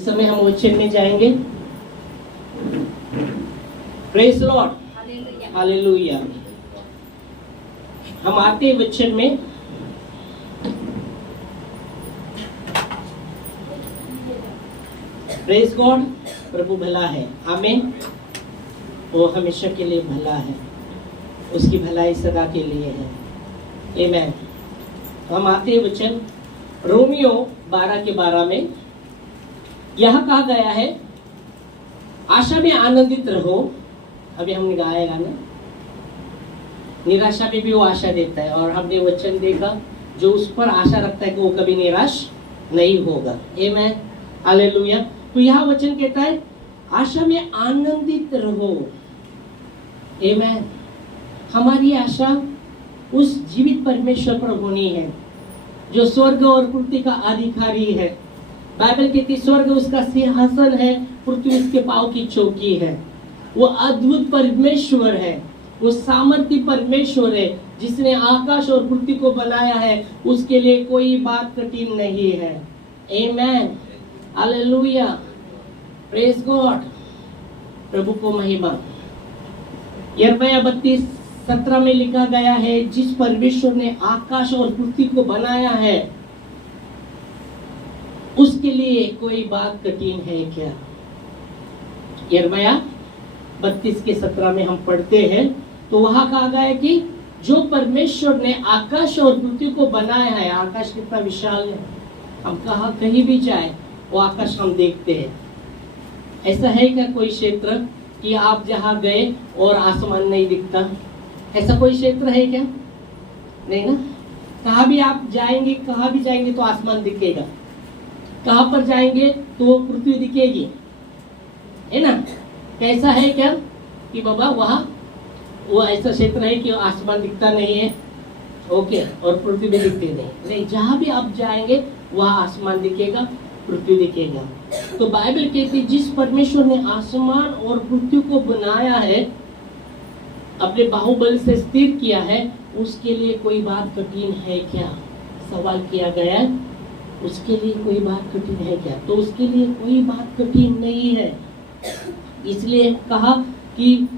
इस समय हम वचन में जाएंगे। Praise Lord, hallelujah. हम आते हैं वचन में। Praise God. प्रभु भला है, आमीन। वो हमेशा के लिए भला है, उसकी भलाई सदा के लिए है, आमीन। हम आते हैं वचन रोमियो 12 के 12 में। यह कहा गया है, आशा में आनंदित रहो। अभी हमने गाया गाना, निराशा में भी वो आशा देता है, और हमने वचन देखा, जो उस पर आशा रखता है कि वो कभी निराश नहीं होगा, आमीन, हालेलुया। तो यह वचन कहता है, आशा में आनंदित रहो, आमीन। हमारी आशा उस जीवित परमेश्वर पर होनी है, जो स्वर्ग और पृथ्वी का अधिकारी है। बाइबल कहती है, स्वर्ग उसका सिंहासन है, पृथ्वी उसके पांव की चौकी है। वो अद्भुत परमेश्वर है, वो सामर्थी परमेश्वर है, जिसने आकाश और पृथ्वी को बनाया है। उसके लिए कोई बात कठिन नहीं है, आमीन, हालेलुया, प्रेज गॉड। प्रभु को महिमा। यिर्मयाह 32:17 में लिखा गया है, जिस परमेश्वर ने आकाश और पृथ्वी को बनाया है, उसके लिए कोई बात कठिन है क्या? यिर्मयाह 32:17 में हम पढ़ते हैं, तो वहां कहा गया है कि जो परमेश्वर ने आकाश और पृथ्वी को बनाया है। आकाश कितना विशाल है, हम कहीं भी जाए वो आकाश हम देखते हैं। ऐसा है क्या कोई क्षेत्र कि आप जहां गए और आसमान नहीं दिखता? ऐसा कोई क्षेत्र है क्या? नहीं ना। कहाँ भी आप जाएंगे, कहाँ भी जाएंगे तो आसमान दिखेगा। कहाँ पर जाएंगे तो पृथ्वी दिखेगी, है ना। कैसा है क्या कि बाबा वहाँ वो ऐसा क्षेत्र है कि आसमान दिखता नहीं है, ओके, और पृथ्वी भी दिखती नहीं। जहाँ भी आप जाएंगे वहाँ आसमान दिखेगा, पृथ्वी दिखेगा। तो बाइबल कहती है, जिस परमेश्वर ने आसमान और पृथ्वी को बनाया है, अपने बाहुबल से स्थिर किया है, उसके लिए कोई बात कठिन है क्या? सवाल किया गया है, उसके लिए कोई बात कठिन है क्या? तो उसके लिए कोई बात कठिन नहीं है। इसलिए कहा कि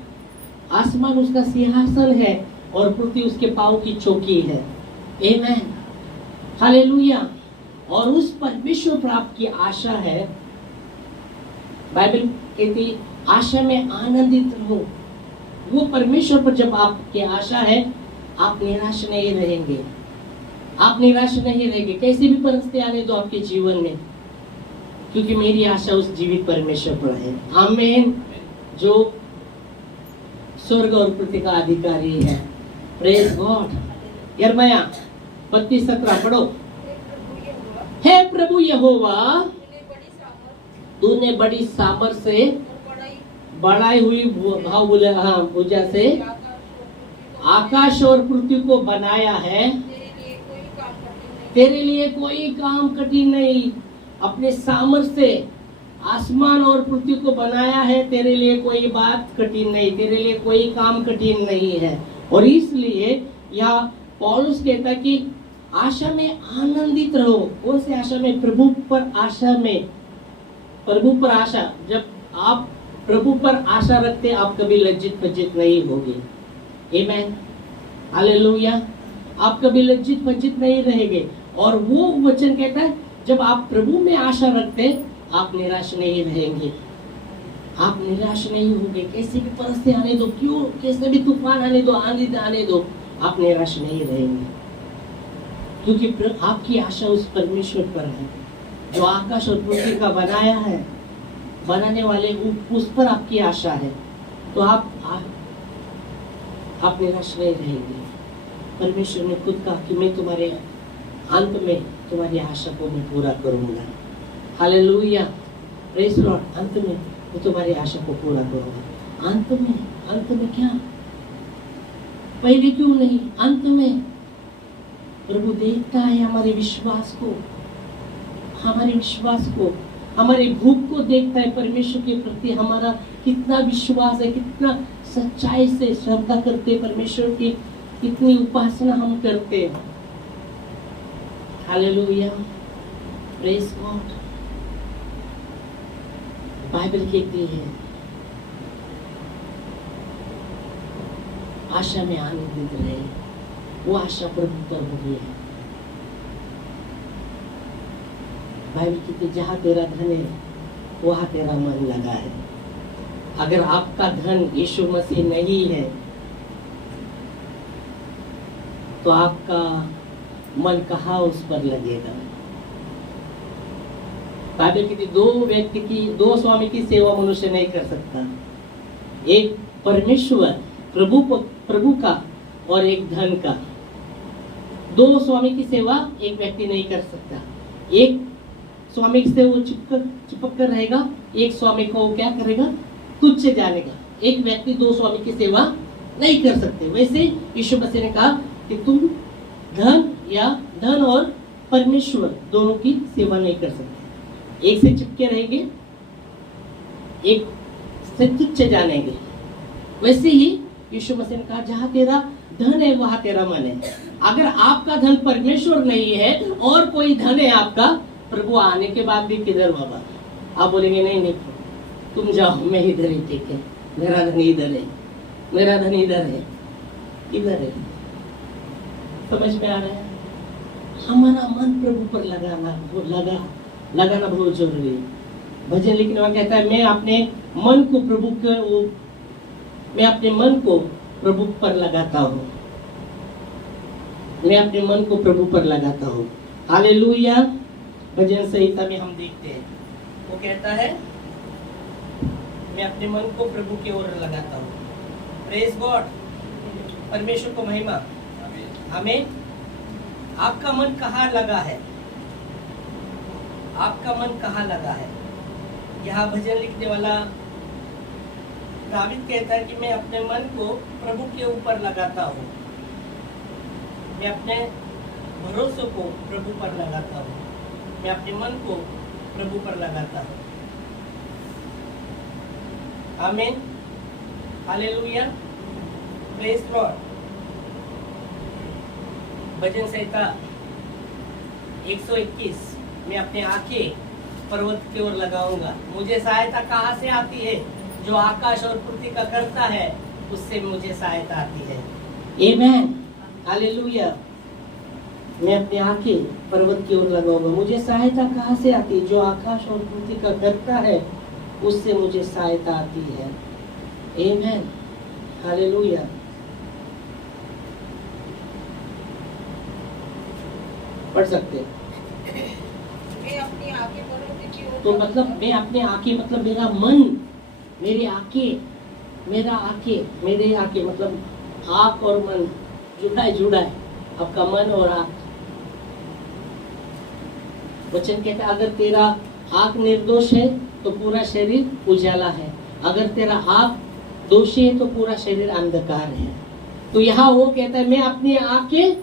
आसमान उसका सिंहासन है और पृथ्वी उसके पांव की चौकी है, आमीन, हालेलुया। और उस परमेश्वर पर आपकी आशा है। बाइबल कहती है, आशा में आनंदित रहो। वो परमेश्वर पर जब आपकी आशा है, आप निराश नहीं रहेंगे, आप निराश नहीं रहेंगे। कैसी भी परिस्थिति आने दो आपके जीवन में, क्योंकि मेरी आशा उस जीवित परमेश्वर पर है, आमीन, जो स्वर्ग और पृथ्वी का अधिकारी है। Praise God. यिर्मयाह 32:17 पढ़ो। हे प्रभु यहोवा, तूने बड़ी सामर्थ से, बढ़ाई हुई भुजा से आकाश और पृथ्वी को बनाया है। तेरे लिए कोई काम कठिन नहीं। अपने सामर्थ से आसमान और पृथ्वी को बनाया है, तेरे लिए कोई बात कठिन नहीं, तेरे लिए कोई काम कठिन नहीं है। और इसलिए यह पौलुस कहता है कि आशा में आनंदित रहो। कौन से आशा में? प्रभु पर आशा में, प्रभु पर आशा। जब आप प्रभु पर आशा रखते, आप कभी लज्जित पज्जित नहीं होगे, आमीन, हालेलुया। आप कभी लज्जित पज्जित नहीं रहेंगे। और वो वचन कहता है, जब आप प्रभु में आशा रखते, आप निराश नहीं रहेंगे, आप निराश नहीं होंगे। कैसे भी परिस्थिति आने दो, क्यों कैसे भी तूफान आने दो, आंधी आने दो, आप निराश नहीं रहेंगे, क्योंकि आपकी आशा उस परमेश्वर पर है, जो आकाश और पृथ्वी का बनाया है, बनाने वाले उस पर आपकी आशा है। तो आप निराश नहीं रहेंगे। परमेश्वर ने खुद कहा कि मैं तुम्हारे अंत में तुम्हारी आशा को मैं पूरा करूंगा, हालेलुया, प्रेज लॉर्ड। अंत में मैं तुम्हारी आशा को पूरा करूंगा। अंत में क्या? पहले क्यों नहीं? अंत में प्रभु देखता है हमारे विश्वास को, हमारे भूख को देखता है। परमेश्वर के प्रति हमारा कितना विश्वास है, कितना सच्चाई से श्रद्धा करते परमेश्वर की, कितनी उपासना हम करते हैं। Hallelujah, praise God. बाइबल कहती है आशा में आनंदित रहे, वो आशा प्रभु पर होगी है। बाइबल कहती है जहाँ तेरा धन है वहाँ तेरा मन लगा है। अगर आपका धन यीशु मसीह नहीं है तो आपका मन कहाँ उस पर लगेगा। बाइबल कहती दो स्वामी की सेवा मनुष्य नहीं कर सकता, एक परमेश्वर प्रभु का और एक धन का। दो स्वामी की सेवा एक व्यक्ति नहीं कर सकता। एक स्वामी से वो चिपक कर रहेगा, एक स्वामी को वो क्या करेगा, तुच्छ जानेगा। एक व्यक्ति दो स्वामी की सेवा नहीं कर सकते। वैसे यीशु मसीह ने कहा कि तुम धन और परमेश्वर दोनों की सेवा नहीं कर सकते। एक से चिपके रहेंगे, एक से तुच्छ जानेंगे। वैसे ही यीशु मसीह ने कहा जहाँ तेरा धन है वहाँ तेरा मन है। अगर आपका धन परमेश्वर नहीं है और कोई धन है आपका, प्रभु आने के बाद भी किधर बाबा, आप बोलेंगे नहीं तुम जाओ, मैं इधर ही ठीक है, मेरा धन इधर है, मेरा धन इधर है, इधर है। समझ में आ रहा है? हमारा मन प्रभु पर लगाना बहुत जरूरी है। भजन लिखने वाला कहता है मैं अपने मन को प्रभु पर लगाता हूँ, मैं अपने मन को प्रभु पर लगाता हूँ। हालेलुया। भजन संहिता में हम देखते हैं वो कहता है मैं अपने मन को प्रभु की ओर लगाता हूँ। प्रेज गॉड, परमेश्वर को महिमा। हमें आपका मन कहाँ लगा है? आपका मन कहाँ लगा है? यहाँ भजन लिखने वाला दावीद कहता है कि मैं अपने मन को प्रभु के ऊपर लगाता हूँ, मैं अपने भरोसे को प्रभु पर लगाता हूँ, मैं अपने मन को प्रभु पर लगाता हूँ। आमीन, हालेलुया, प्रेज लॉर्ड। भजन संहिता 121 मैं अपने आंखें पर्वत की ओर लगाऊंगा, मुझे सहायता कहाँ से आती है? जो आकाश और पृथ्वी का करता है उससे मुझे सहायता आती है। आमीन, हालेलुया। मैं अपनी आंखें पर्वत की ओर लगाऊंगा, मुझे सहायता कहाँ से आती है? जो आकाश और पृथ्वी का करता है उससे मुझे सहायता आती है। आमीन, हालेलुया। पढ़ सकते हैं। तो मतलब मैं अपने आंखें मतलब मेरा मन, मेरी आंखें, मेरा आंखें, मेरे आंखें मतलब आंख और मन जुड़ा है आपका मन और आंख। वचन कहता है अगर तेरा आंख निर्दोष है तो पूरा शरीर उजाला है, अगर तेरा आंख दोषी है तो पूरा शरीर अंधकार है। तो यहाँ वो कहता है मैं अपनी आंखें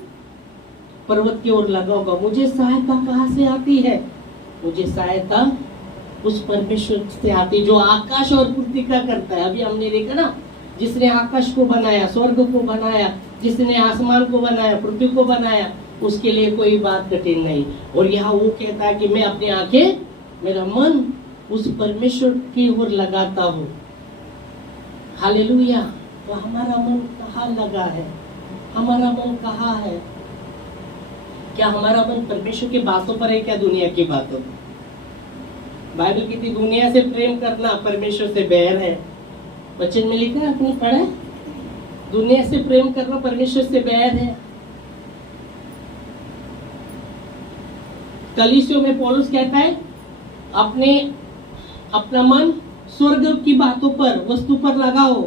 पर्वत की ओर लगाऊंगा, मुझे सहायता कहाँ से आती है? मुझे सहायता उस परमेश्वर से आती जो आकाश और पृथ्वी का करता है। अभी हमने देखा ना, जिसने आकाश को बनाया, स्वर्ग को बनाया, जिसने आसमान को बनाया, पृथ्वी को बनाया, उसके लिए कोई बात कठिन नहीं। और यहाँ वो कहता है कि मैं अपनी आंखें, मेरा मन उस परमेश्वर की ओर लगाता हूँ। हालेलुया। तो हमारा मन कहाँ लगा है? हमारा मन कहाँ है? क्या हमारा मन परमेश्वर की बातों पर है, क्या दुनिया की बातों पर? बाइबल कहती दुनिया से प्रेम करना परमेश्वर से बैर है। वचन में लिखा है, आपने पढ़ा है? दुनिया से प्रेम करना परमेश्वर से बैर है। कलीसियों में पौलुस कहता है अपना मन स्वर्ग की बातों पर, वस्तु पर लगाओ।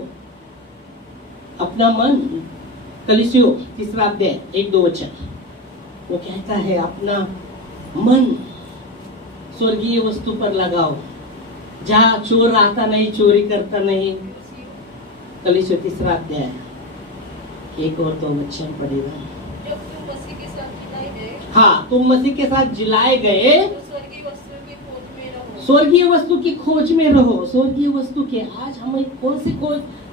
अपना मन, कलीसियों 3 अध्याय 1-2 वचन, वो कहता है अपना मन स्वर्गीय वस्तु पर लगाओ, जहाँ चोर आता नहीं, चोरी करता नहीं। कलीसियों 3 अध्याय 1 और 2 वचन पढ़ेगा। जब तुम मसीह के साथ जिलाए गए, हाँ, तुम मसीह के साथ जिलाए गए तो स्वर्गीय वस्तु की खोज में रहो। स्वर्गीय वस्तु की खोज में रहो। स्वर्गीय वस्तु के आज हम कौन सी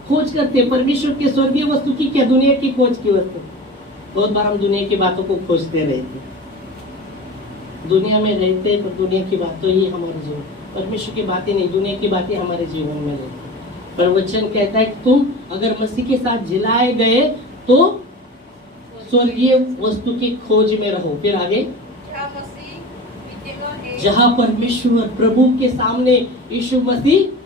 खोज करते हैं? परमेश्वर के स्वर्गीय वस्तु की, क्या दुनिया की खोज की वस्तु? बहुत बार हम दुनिया की बातों को खोजते रहते, दुनिया में रहते तो दुनिया की बातों ही हमारी जरूरत। परमेश्वर की बातें नहीं, दुनिया की बातें हमारे जीवन में रहती है। पर वचन कहता है कि तुम अगर मसीह के साथ जिलाए गए तो स्वर्गीय वस्तु की खोज में रहो। फिर आगे, जहाँ मसीह विद्यमान है, जहाँ परमेश्वर प्रभु के सामने यीशु मसीह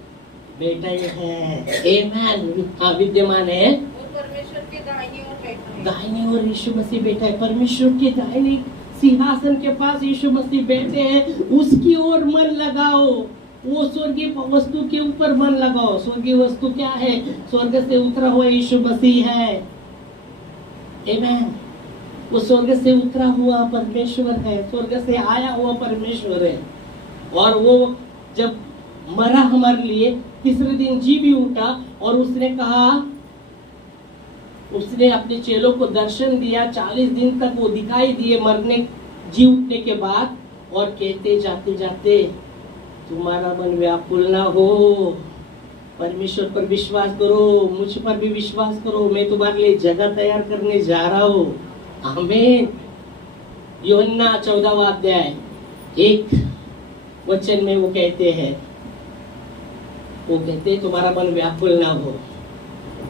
बैठे हैं, आमेन, हाँ, विद्यमान है, और परमेश्वर के दाहिनी ओर बैठा है। दाहिनी ओर यीशु मसीह बैठा है। परमेश्वर के दाहिने सिंहासन के पास यीशु मसीह बैठे हैं, उसकी ओर मन लगाओ। वो स्वर्गीय वस्तु के ऊपर मन लगाओ। स्वर्गीय वस्तु क्या है? स्वर्ग से उतरा हुआ यीशु मसीह है, आमेन। वो स्वर्ग से उतरा हुआ परमेश्वर है, स्वर्ग से आया हुआ परमेश्वर है। और वो जब मरा हमारे लिए, तीसरे दिन जी भी उठा, और उसने कहा, उसने अपने चेलों को दर्शन दिया, 40 दिन तक वो दिखाई दिए मरने जी उठने के बाद, और कहते जाते जाते, तुम्हारा मन व्याकुल ना हो, परमेश्वर पर विश्वास करो, मुझ पर भी विश्वास करो, मैं तुम्हारे लिए जगह तैयार करने जा रहा हूँ, आमीन। यूहन्ना 14वां अध्याय 1 वचन में वो कहते हैं, तुम्हारा मन व्याकुल ना हो,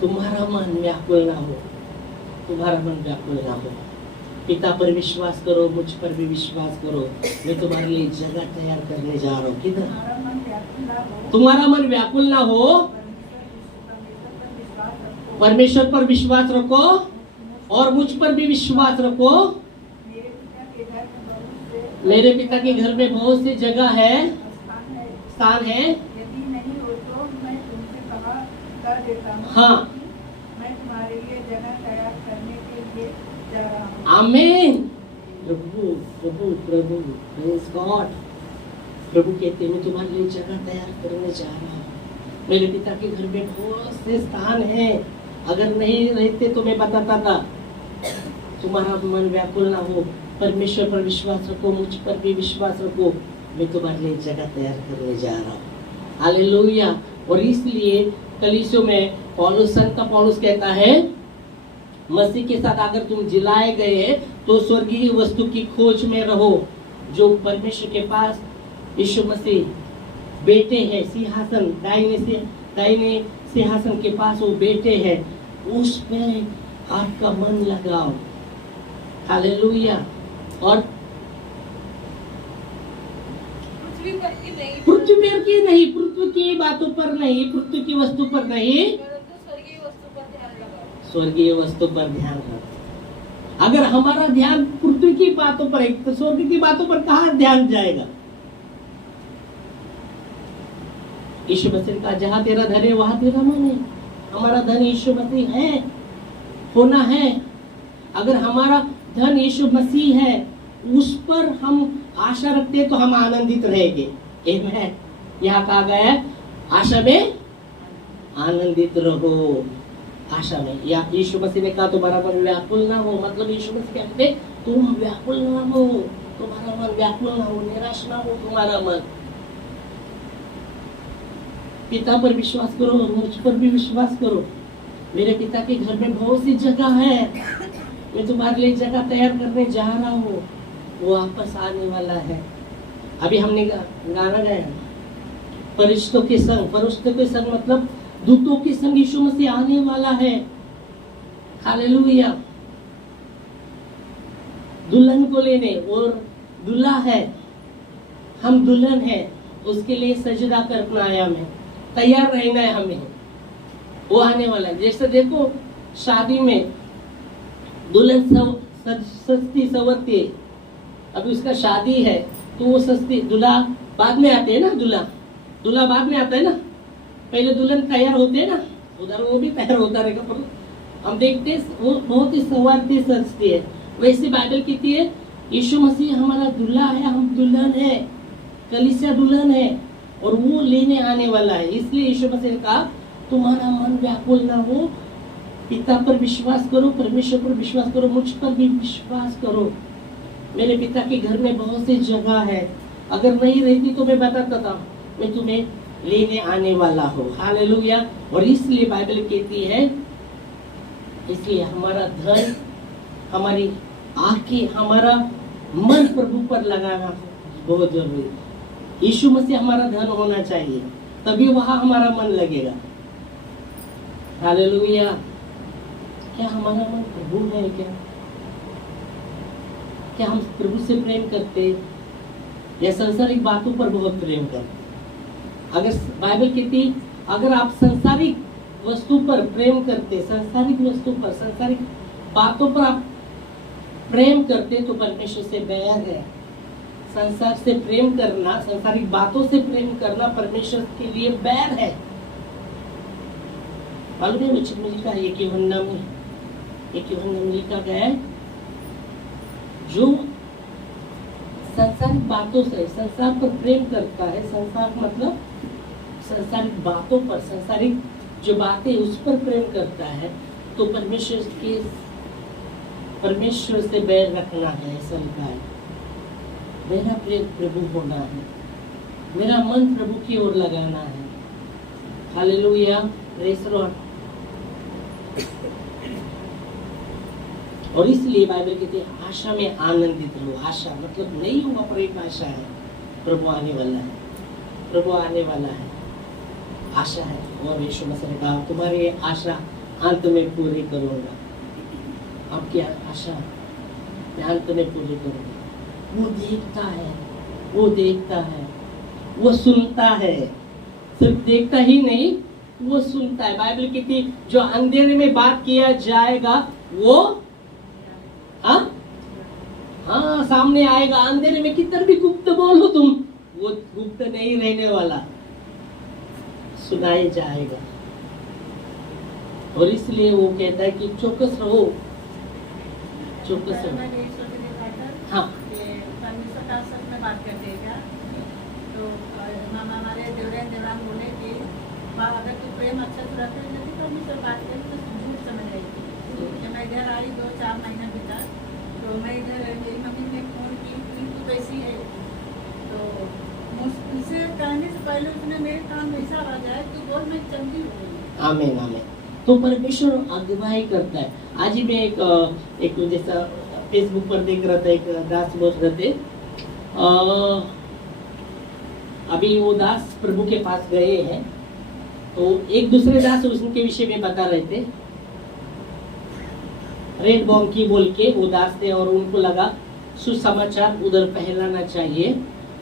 तुम्हारा मन व्याकुल ना हो, तुम्हारा मन व्याकुल ना हो। पिता पर विश्वास करो, मुझ पर भी विश्वास करो, मैं तुम्हारे लिए जगह तैयार करने जा रहा हूँ। किधर? तुम्हारा मन व्याकुल ना हो, परमेश्वर पर विश्वास रखो और मुझ पर भी विश्वास रखो। मेरे पिता के घर में बहुत सी जगह है, स्थान है। यदि नहीं हो तो मैं तुमसे कहा कर देता हूँ, हाँ, मैं तुम्हारे लिए जगह तैयार करने के लिए जा रहा हूँ। आमीन। प्रभु प्रभु प्रभु, प्रेज गॉड। प्रभु कहते हैं, मैं तुम्हारे लिए जगह तैयार करने जा रहा हूँ। मेरे पिता के घर में बहुत से स्थान हैं, अगर नहीं रहते तो मैं बताता था। तुम्हारा मन व्याकुल ना हो, परमेश्वर पर विश्वास रखो, मुझ पर भी विश्वास रखो, मैं तुम्हारे लिए जगह तैयार करने जा रहा हूँ। हालेलुया। और इसलिए कलीसियों में पौलुस, संत पौलुस कहता है, मसीह के साथ अगर तुम जिलाए गए तो स्वर्गीय वस्तु की खोज में रहो, जो परमेश्वर के पास यीशु मसीह बैठे हैं, सिंहासन दाहिने सिंहासन के पास वो बैठे हैं, उसमें आपका मन लगाओ। हालेलुया। और पृथ्वी पर की नहीं, पृथ्वी पर की नहीं, पृथ्वी की बातों पर नहीं, पृथ्वी की वस्तु पर नहीं, परंतु स्वर्गीय वस्तु पर ध्यान लगाओ। स्वर्गीय वस्तु पर ध्यान रखो। अगर हमारा ध्यान पृथ्वी की बातों पर है तो स्वर्ग की बातों पर कहाँ ध्यान जाएगा? यीशु मसीह का जहाँ तेरा धन है वहाँ तेरा मन है। हमारा धन यीशु मसीह है, होना है। अगर हमारा धन यीशु मसीह है, उस पर हम आशा रखते हैं तो हम आनंदित रहेंगे। आमीन। यहाँ कहा गया है, आशा में आनंदित रहो। आशा में, या यीशु मसीह ने कहा तुम्हारा मन व्याकुल ना हो, मतलब यीशु मसीह कहते तुम व्याकुल ना हो, तुम्हारा मन व्याकुल ना हो, निराश ना हो तुम्हारा मन। पिता पर विश्वास करो और मुझ पर भी विश्वास करो। मेरे पिता के घर में बहुत सी जगह है, मैं तुम्हारे लिए जगह तैयार करने जा रहा हूँ। वो वापस आने वाला है। अभी हमने गाना गाया, फरिश्तों के संग, फरिश्तों के संग मतलब दूतों के संग यीशु मसीह आने वाला है। हालेलुया। दुल्हन को लेने, और दूल्हा है, हम दुल्हन है, उसके लिए सजदा करना आया, हमें तैयार रहना है। हमें वो आने वाला है। जैसे देखो शादी में दुल्हन सस्ती सवरती है, अभी उसका शादी है तो वो सस्ती, दूल्हा बाद में आते हैं ना, दूल्हा बाद में आता है ना, पहले दुल्हन तैयार होते हैं ना, उधर वो भी तैयार होता रहेगा, पर हम देखते हैं वो बहुत ही सवारती सजती है। वैसे बाइबल कहती है यीशु मसीह हमारा दूल्हा है, हम दुल्हन है, कलीसिया दुल्हन है, और वो लेने आने वाला है। इसलिए यीशु मसीह ने कहा तुम्हारा मन व्याकुल ना हो, पिता पर विश्वास करो, परमेश्वर पर विश्वास करो, मुझ पर भी विश्वास करो। मेरे पिता के घर में बहुत सी जगह है, अगर नहीं रहती तो मैं बताता था, मैं तुम्हें लेने आने वाला हूँ। हालेलुया। और इसलिए बाइबल कहती है, इसलिए हमारा धन, हमारी आंखें, हमारा मन प्रभु पर लगाना बहुत जरूरी है। यीशु मसीह हमारा धन होना चाहिए, तभी वहां हमारा मन लगेगा। हालेलुया। क्या हमारा मन प्रभु है? क्या हम प्रभु से प्रेम करते या सांसारिक बातों पर बहुत प्रेम करते? अगर बाइबल कहती अगर आप सांसारिक वस्तु पर प्रेम करते, सांसारिक वस्तु पर, सांसारिक बातों पर आप प्रेम करते तो परमेश्वर से बैर है। संसार से प्रेम करना, सांसारिक बातों से प्रेम करना परमेश्वर के लिए बैर है। मालूम है उचित में लिखा है, एक यूहन्ना में लिखा गया है, जो सांसारिक बातों से, संसार पर प्रेम करता है, संसार मतलब सांसारिक बातों पर, सांसारिक जो बातें उस पर प्रेम करता है, तो परमेश्वर से बैर रखना है। ऐसा लिखा है। मेरा प्रेम प्रभु होना है, मेरा मन प्रभु की ओर लगाना है। Hallelujah, praise Lord. और इसलिए बाइबल कहती है आशा में आनंदित रहो। आशा मतलब नहीं हुआ पर एक आशा है, प्रभु आने वाला है, प्रभु आने वाला है, आशा है। और यीशु मसीह ने कहा तुम्हारी आशा अंत में पूरी करूंगा। आपकी आशा मैं अंत में पूरी करूंगा। वो देखता है, वो देखता है, वो सुनता है, सिर्फ देखता ही नहीं, वो सुनता है। बाइबल कहती जो अंधेरे में बात किया जाएगा वो हाँ सामने आएगा। अंधेरे में कितना भी गुप्त बोलो तुम, वो गुप्त नहीं रहने वाला, सुनाई जाएगा। और इसलिए वो कहता है कि चौकस रहो, चौकस रहो। हाँ बात करते हैं क्या? तो मामा हमारे देवरान बोले कि अगर तू प्रेम अच्छा से रखते नहीं तो मुझसे बात करें तो झूठ समझ रही थी। जब मैं इधर आई 2-4 महीना बीता तो मैं इधर, मेरी मम्मी ने फोन की तू कैसी है, तो मुझसे कहने से पहले उसने मेरे कान में ऐसा आवाज आया तू बोल मैं चंगी हो गई। आमीन आमीन। तो परमेश्वर अगुवाई करता है। आज ही मैं एक जैसा फेसबुक पर देख रहा था, एक दास बोल रहे थे अभी वो दास प्रभु के पास गए हैं, तो एक दूसरे दास उनके विषय में बता रहे थे। रेड बॉन्की बोल के वो दास थे और उनको लगा सुसमाचार उधर फैलाना चाहिए।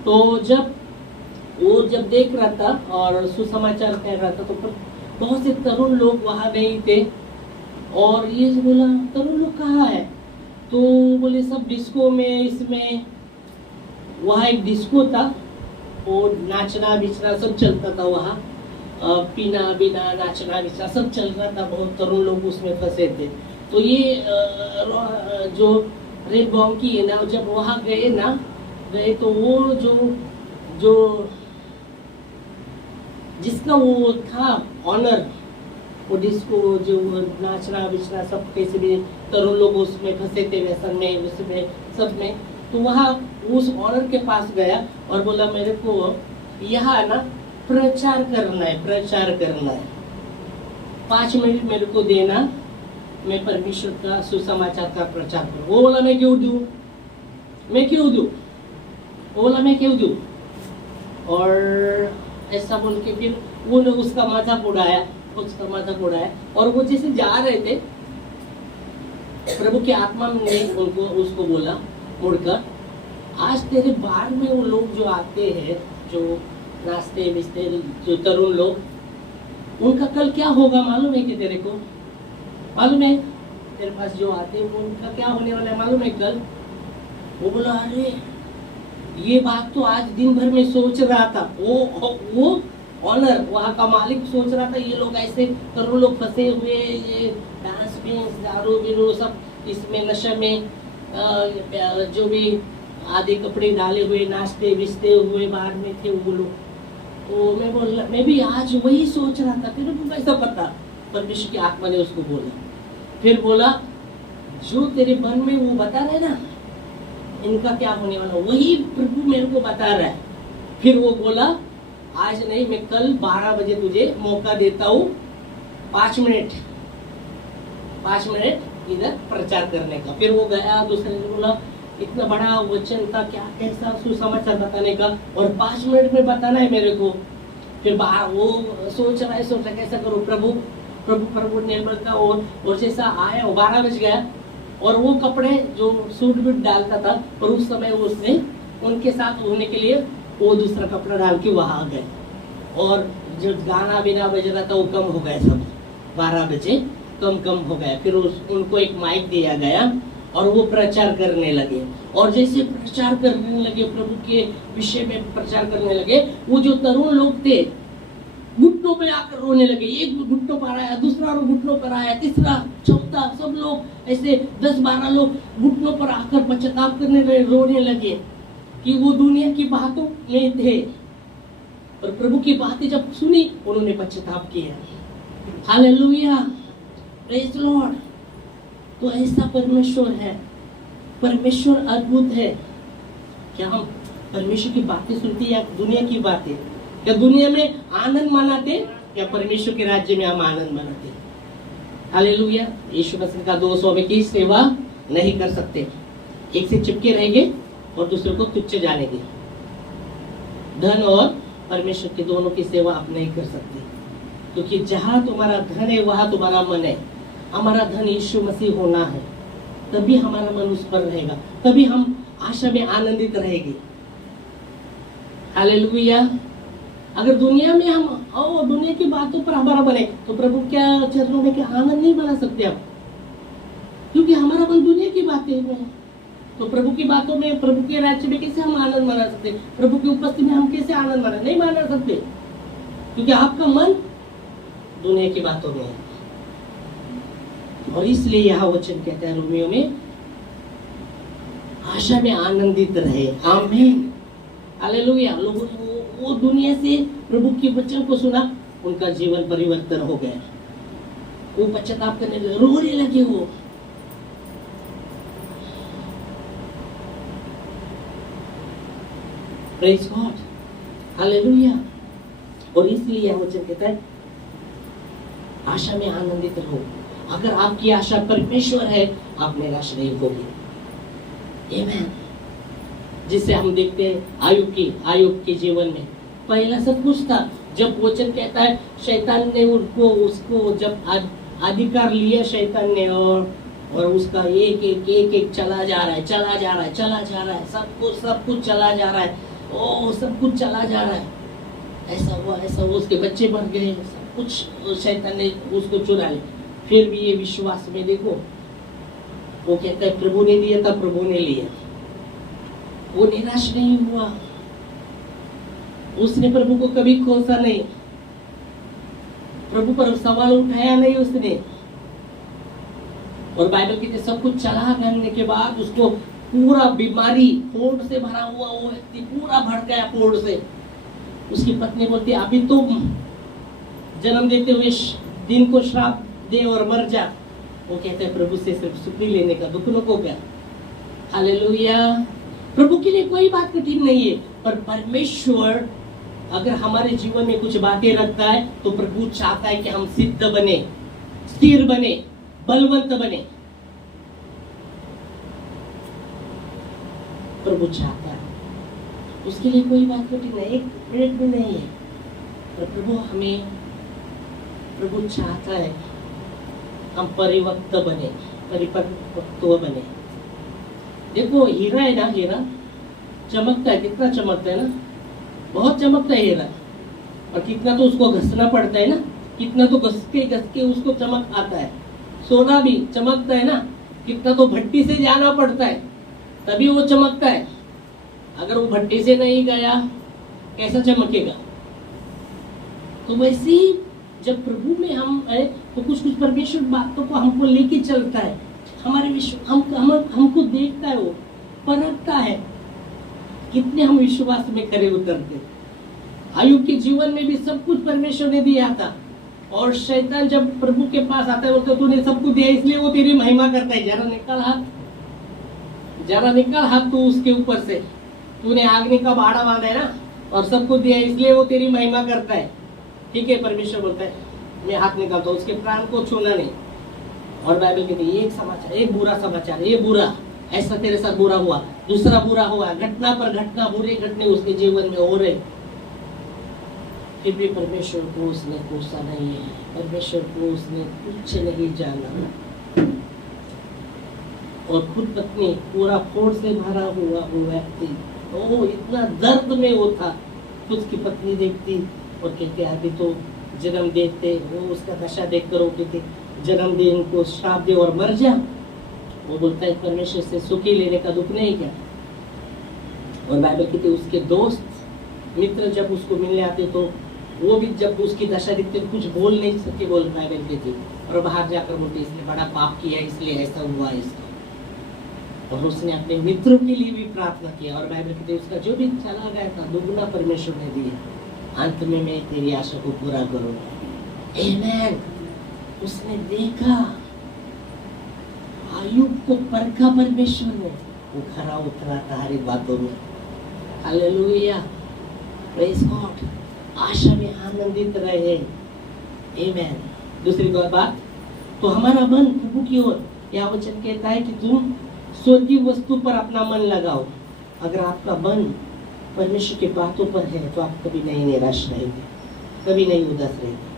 तो जब देख रहा था और सुसमाचार कह रहा था तो बहुत से तरुण लोग वहां नहीं थे। और ये बोला तरुण लोग कहाँ है? तो बोले सब डिस्को में, इसमें वहाँ एक डिस्को था, और नाचना बिचना सब चलता था वहाँ, पीना बीना नाचना बिचना सब चल रहा था। बहुत तरुण लोग उसमें फंसे थे। तो ये जो रेड बॉन्की है ना, जब वहाँ गए तो वो जो जिसका वो था ऑनर, वो डिस्को जो नाचना बिचना सब कैसे भी तरुण लोग उसमें फंसे थे, व्यसन में, उसमें सब में। तो वहाँ उस ऑनर के पास गया और बोला मेरे को यहाँ ना प्रचार करना है, 5 मिनट मेरे को देना, मैं परमेश्वर का सुसमाचार का प्रचार करूँ। वो बोला मैं क्यों दूँ, वो बोला मैं क्यों दूँ। और ऐसा बोल के फिर वो लोग उसका मजाक उड़ाया। और वो जैसे जा रहे थे, प्रभु की आत्मा ने उसको बोला मुड़कर, आज तेरे बार में वो लोग जो आते हैं, जो नाचते बिचते जो तरुण लोग, उनका कल क्या होगा मालूम है? कि तेरे को मालूम है? तेरे पास जो आते हैं उनका क्या होने वाला है मालूम है कल? वो बोला अरे ये बात तो आज दिन भर में सोच रहा था। वो ऑनर, वहाँ का मालिक सोच रहा था ये लोग ऐसे तरुण लोग फंसे हुए, ये डांस में दारू बीरू सब इसमें नशे में, जो भी आधे कपड़े डाले हुए नाचते बिचते हुए बाहर में थे वो लोग। तो मैं भी आज वही सोच रहा था। फिर कैसा पता? परमेश्वर की आत्मा ने उसको बोला। फिर बोला जो तेरे मन में वो बता रहे ना इनका क्या होने वाला, वही प्रभु मेरे को बता रहा है। फिर वो बोला आज नहीं, मैं कल 12 बजे तुझे मौका देता हूँ, 5 मिनट इधर प्रचार करने का। फिर वो गया, दूसरे ने बोला इतना बड़ा वचन था, क्या कैसा सुसमाचार बताने का, और 5 मिनट में बताना है मेरे को। फिर बाहर वो सोच रहा है कैसा करूं प्रभु प्रभु प्रभु निर्मल का, और जैसा आया 12 बज गया, और वो कपड़े जो सूट बूट डालता था, और उस समय उसने उनके साथ होने के लिए वो दूसरा कपड़ा डाल के वहां आ गए, और जो गाना बिना बज रहा था वो कम हो गया, सब 12 बजे कम हो गया। फिर उनको एक माइक दिया गया और वो प्रचार करने लगे, और जैसे प्रचार करने लगे, प्रभु के विषय में प्रचार करने लगे, वो जो तरुण लोग थे घुटनों पे आकर रोने लगे। एक घुटनों पर आया, दूसरा घुटनों पर आया, तीसरा चौथा, सब लोग ऐसे 10-12 लोग घुटनों पर आकर पश्चाताप करने लगे, रोने लगे कि वो दुनिया की बातों में थे, और प्रभु की बातें जब सुनी उन्होंने पश्चाताप किया। Hallelujah, praise Lord. तो ऐसा परमेश्वर है, परमेश्वर अद्भुत है। क्या हम परमेश्वर की बातें सुनते या दुनिया की बातें? क्या दुनिया में आनंद मनाते या परमेश्वर के राज्य में हम आनंद मनाते? हालेलुया। यीशु मसीह का 2 सौ की सेवा नहीं कर सकते, एक से चिपके रहेंगे और दूसरे को तुच्छ जानेंगे। धन और परमेश्वर के दोनों की सेवा आप नहीं कर सकते, क्योंकि जहां तुम्हारा धन है वहां तुम्हारा मन है। हमारा धन यीशु मसीह होना है, तभी हमारा मन उस पर रहेगा, तभी हम आशा में आनंदित रहेंगे। हालेलुया। अगर दुनिया में हम दुनिया की बातों पर हमारा बने, तो प्रभु क्या चरणों में क्या आनंद नहीं बना सकते आप? क्योंकि हमारा मन दुनिया की बातें में है। तो प्रभु की बातों में, प्रभु के राज्य में कैसे हम आनंद मना सकते? प्रभु की उपस्थिति में हम कैसे आनंद नहीं मना सकते? क्योंकि आपका मन दुनिया की बातों में है। और इसलिए यह वचन कहता है रोमियो में, आशा में आनंदित रहे। आमीन, हालेलुया। लोगों ने वो दुनिया से प्रभु के वचन को सुना, उनका जीवन परिवर्तन हो गया, वो पश्चाताप करने लगे, रोने लगे वो। Praise God, hallelujah. और इसलिए यह वचन कहता है, आशा में आनंदित रहो। अगर आपकी आशा परमेश्वर है, आप निराश नहीं होगी। आमीन। जिसे हम देखते हैं आयुब के जीवन में पहला सब कुछ था। जब वचन कहता है शैतान ने उसको जब अधिकार लिया शैतान ने, और उसका एक चला जा रहा है, सब कुछ चला जा रहा है, सब कुछ चला जा रहा है, ऐसा हुआ उसके बच्चे मर गए, सब कुछ शैतान ने उसको चुरा लिया। फिर भी ये विश्वास में देखो, वो कहता है प्रभु ने दिया था, प्रभु ने लिया। वो निराश नहीं हुआ, उसने प्रभु को कभी खोसा नहीं, प्रभु पर सवाल उठाया नहीं उसने। और बाइबल कहते सब कुछ चला करने के बाद उसको पूरा बीमारी, फोड़ से भरा हुआ वो व्यक्ति पूरा भर गया फोड़ से। उसकी पत्नी बोलती अभी तो जन्म देते हुए दिन को श्राप दे और मर जा। वो कहते हैं प्रभु से सिर्फ सुख लेने का, दुख को क्या। हालेलुया। प्रभु के लिए कोई बात कठिन नहीं है, पर परमेश्वर अगर हमारे जीवन में कुछ बातें रखता है तो प्रभु चाहता है कि हम सिद्ध बने, स्थिर बने, बलवंत बने। प्रभु चाहता है, उसके लिए कोई बात कठिन नहीं, 1 मिनट भी नहीं है। पर प्रभु चाहता है हम परिपक्व बने। देखो हीरा है ना, हीरा चमकता है, कितना चमकता है ना, बहुत चमकता है हीरा। और कितना तो उसको घसना पड़ता है ना, कितना तो घस के उसको चमक आता है। सोना भी चमकता है ना, कितना तो भट्टी से जाना पड़ता है तभी वो चमकता है। अगर वो भट्टी से नहीं गया कैसा चमकेगा? तो वैसे ही जब प्रभु में हम है तो कुछ परमेश्वर बातों को हमको लेके चलता है, हमारे हमको देखता है, वो परखता है कितने हम विश्वास में खरे उतरते। आयुब के जीवन में भी सब कुछ परमेश्वर ने दिया था, और शैतान जब प्रभु के पास आता है बोलता तूने सब कुछ दिया इसलिए वो तेरी महिमा करता है। जरा निकल हाथ तू उसके ऊपर से, तूने आग्नि का बाड़ा बांधा है ना, और सब कुछ दिया इसलिए वो तेरी महिमा करता है। ठीक है, परमेश्वर बोलता है मैं हाथ निकालता हूँ, उसके प्राण को छूना नहीं। और बाइबल कहती है एक बुरा समाचार, ये बुरा। ऐसा तेरे साथ बुरा हुआ, दूसरा बुरा हुआ, घटना पर घटना, बुरे घटने उसके जीवन में हो रहे, फिर भी परमेश्वर को उसने कोसा नहीं है, परमेश्वर को उसने कुछ नहीं जाना। और खुद पत्नी पूरा फोड़ से भरा हुआ वो व्यक्ति, ओ इतना दर्द में वो था। उसकी पत्नी देखती और कहते अभी तो जन्म देते, वो उसका दशा देख कर वो कहते जन्मदिन को श्राप दे और मर जा। वो बोलता है परमेश्वर से सुखी लेने का दुख नहीं क्या। और बाइबल कहते उसके दोस्त मित्र जब उसको मिलने आते तो वो भी जब उसकी दशा देखते कुछ बोल नहीं सके, बोल बाइबल कहती, और बाहर जाकर बोलते इसने बड़ा पाप किया इसलिए ऐसा हुआ इसका। और उसने अपने मित्रों के लिए भी प्रार्थना किया, और बाइबल कहते उसका जो भी चला गया था दुगना परमेश्वर ने दिया। अंत में मैं तेरी आशा को पूरा करूंगा। आमेन। उसने देखा, आयुब को परखा परमेश्वर ने, वो खरा उतरा था हर एक बातों में। Hallelujah, praise God. आशा में आनंदित रहे। आमेन। दूसरी बात, तो हमारा मन प्रभु की ओर, यह वचन कहता है कि तुम स्वर्गीय वस्तु पर अपना मन लगाओ। अगर आपका मन परमेश्वर की बातों पर है तो आप कभी नहीं निराश रहेंगे, कभी नहीं उदास रहेंगे।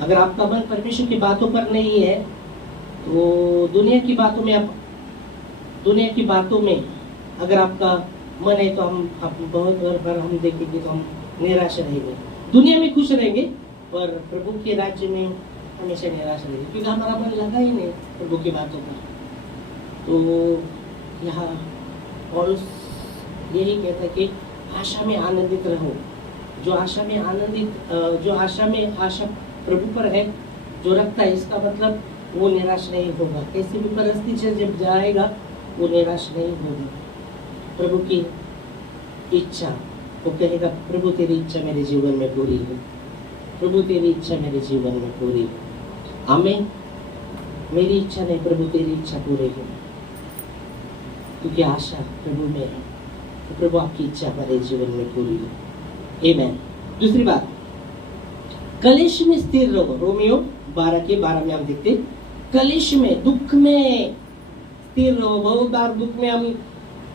अगर आपका मन परमेश्वर की बातों पर नहीं है तो दुनिया की बातों में अगर आपका मन है तो हम बहुत बार हम देखेंगे तो हम निराश रहेंगे। दुनिया में खुश रहेंगे पर प्रभु के राज्य में हमेशा निराश रहेंगे, क्योंकि हमारा मन लगा ही नहीं प्रभु की बातों पर। तो यहाँ पौलुस यही कहता है कि आशा में आनंदित रहो। जो आशा में आशा प्रभु पर है, जो रखता है, इसका मतलब वो निराश नहीं होगा। कैसी भी परिस्थिति से जब जाएगा वो निराश नहीं होगा। प्रभु की इच्छा, वो कहेगा प्रभु तेरी इच्छा मेरे जीवन में पूरी हो, प्रभु तेरी इच्छा मेरे जीवन में पूरी हो। आमीन। मेरी इच्छा नहीं, प्रभु तेरी इच्छा पूरी हो, क्योंकि आशा प्रभु में है। तो प्रभु आपकी इच्छा हमारे जीवन में पूरी हो। आमीन। दूसरी बात, कलेश में स्थिर रहो। रोमियो 12:12 में हम देखते कलेश में, दुख में स्थिर रहो। बहुत बार दुख में हम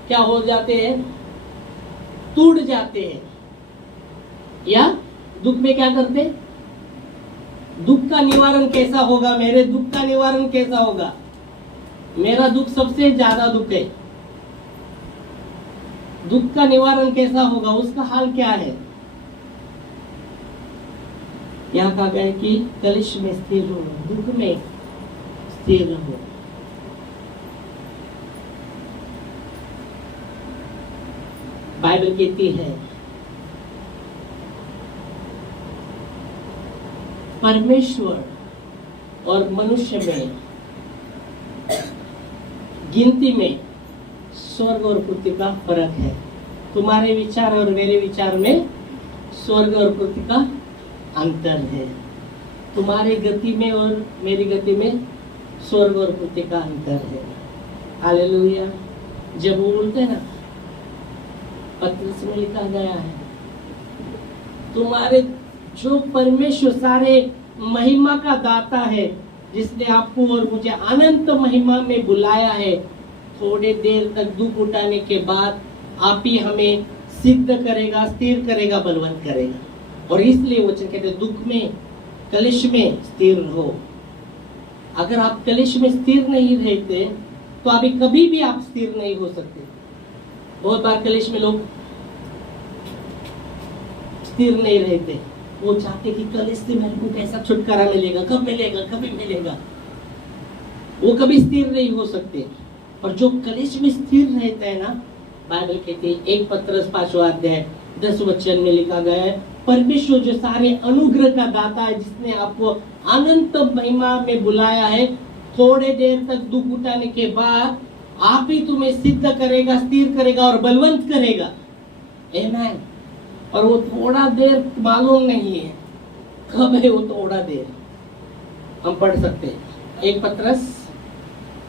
क्या हो जाते हैं, टूट जाते हैं, या दुख में क्या करते, दुख का निवारण कैसा होगा, मेरे दुख का निवारण कैसा होगा, मेरा दुख सबसे ज्यादा दुख है, दुख का निवारण कैसा होगा, उसका हाल क्या है। यहाँ कहा गया है कि कलिश में स्थिर रहो, दुख में स्थिर रहो। बाइबल कहती है परमेश्वर और मनुष्य में गिनती में स्वर्ग और पृथ्वी का फर्क है। तुम्हारे विचार और मेरे विचार में स्वर्ग और पृथ्वी का अंतर है। तुम्हारी गति में और मेरी गति में स्वर्ग और पृथ्वी का अंतर है। हालेलुया। जब वो बोलते हैं ना, पत्रस में लिखा गया है, तुम्हारे जो परमेश्वर सारे महिमा का दाता है, जिसने आपको और मुझे अनंत महिमा में बुलाया है, थोड़े देर तक दुख उठाने के बाद आप ही हमें सिद्ध करेगा, स्थिर करेगा, बलवंत करेगा। और इसलिए वचन कहते हैं दुख में, कलेश में स्थिर रहो। अगर आप कलेश में स्थिर नहीं रहते तो अभी कभी भी आप स्थिर नहीं हो सकते। बहुत बार कलेश में लोग स्थिर नहीं रहते, वो चाहते कि कलेश से मेरे को कैसा छुटकारा मिलेगा, कब मिलेगा, कभी मिलेगा। वो कभी स्थिर नहीं हो सकते। और जो कलेश में स्थिर रहता है ना, बाइबल कहती है 1 पत्रस 5:10 में लिखा गया है, परमेश्वर जो सारे अनुग्रह का दाता है, जिसने आपको अनंत महिमा में बुलाया है, थोड़े देर तक दुख उठाने के बाद आप ही तुम्हें सिद्ध करेगा, स्थिर करेगा और बलवंत करेगा। आमीन। और वो थोड़ा देर मालूम नहीं है कब है वो थोड़ा देर। हम पढ़ सकते हैं 1 पत्रस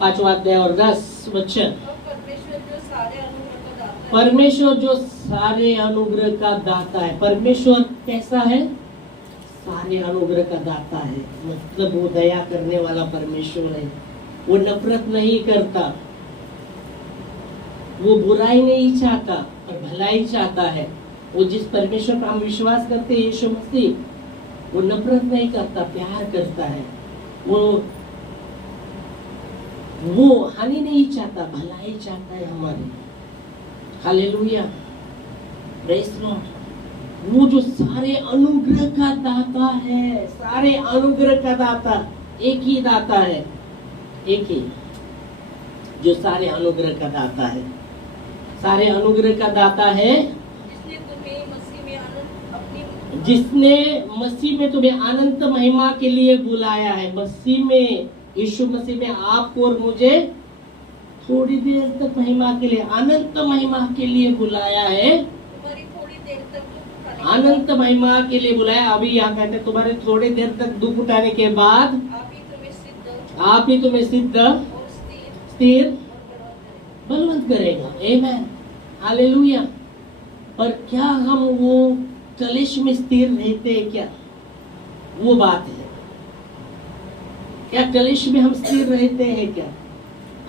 5:10। परमेश्वर जो सारे अनुग्रह का दाता है। परमेश्वर कैसा है? सारे अनुग्रह का दाता है। मतलब वो दया करने वाला परमेश्वर है, वो नफरत नहीं करता। वो बुराई नहीं चाहता पर भलाई चाहता है। वो जिस परमेश्वर पर हम विश्वास करते हैं यीशु मसीह, वो नफरत नहीं करता, प्यार करता है। वो हानि नहीं चाहता, भलाई चाहता है हमारी। Hallelujah, praise Lord. वो जो सारे अनुग्रह का दाता है, सारे अनुग्रह का दाता एक ही दाता है, एक ही जो सारे अनुग्रह का दाता है, सारे अनुग्रह का दाता है, जिसने मसीह में तुम्हें अनंत महिमा के लिए बुलाया है। मसीह में, यीशु मसीह में आपको और मुझे थोड़ी देर तक महिमा के लिए, अनंत महिमा के लिए बुलाया है। थोड़ी देर तक अनंत महिमा के लिए बुलाया। अभी यहाँ कहते हैं तुम्हारे थोड़ी देर तक दुख उठाने के बाद आप ही तुम्हें सिद्ध स्थिर बलवंत करेगा। आमीन, हालेलुया। पर क्या हम वो कलेश में स्थिर रहते हैं क्या? वो बात है। क्या कलेश में हम स्थिर रहते हैं क्या?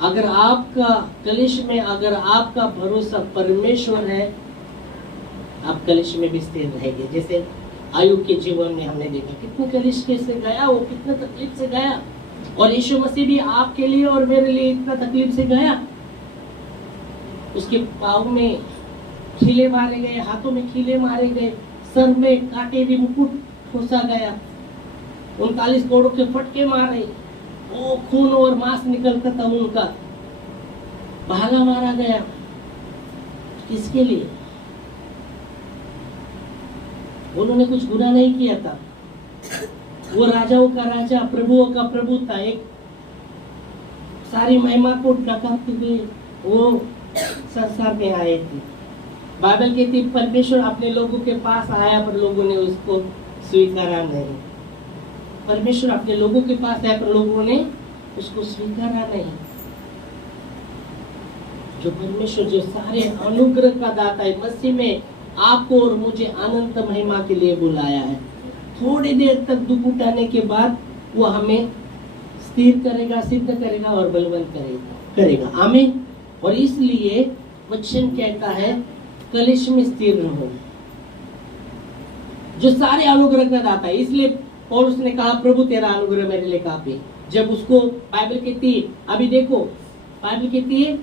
अगर आपका कलेश में, अगर आपका भरोसा परमेश्वर है, आप कलेश में भी स्थिर रहेंगे। जैसे आयुब के जीवन में हमने देखा कितने कलेश कैसे गया, वो कितने तकलीफ से गया। और यीशु मसीह भी आपके लिए और मेरे लिए इतना तकलीफ से गया। उसके पाँव में खीले मारे गए, हाथों में खीले मारे गए, सर में कांटे भी मुकुट ठोसा गया, 39 कोड़ों के फटके मारे, वो खून और मांस निकलता था उनका, भाला मारा गया। किसके लिए? उन्होंने कुछ गुनाह नहीं किया था। वो राजाओं का राजा, प्रभुओं का प्रभु था। एक सारी महिमा को नकारते हुए वो संसार में आए थे। बाइबल कहती परमेश्वर अपने लोगों के पास आया पर लोगों ने उसको स्वीकारा नहीं। परमेश्वर अपने लोगों के पास आया पर लोगों ने उसको स्वीकारा नहीं। जो परमेश्वर जो सारे अनुग्रह का दाता है, मसीह में आपको और मुझे अनंत महिमा के लिए बुलाया है। थोड़ी देर तक दुख उठाने के बाद वो हमें स्थिर करेगा, सिद्ध करेगा और बलवंत करेगा। आमीन। और इसलिए वचन कहता है कलेश में स्थिर रहो, जो सारे अनुग्रह का दाता है। इसलिए पौलुस ने कहा प्रभु तेरा अनुग्रह मेरे लिए काफी। जब उसको बाइबल कहती है, अभी देखो बाइबल कहती है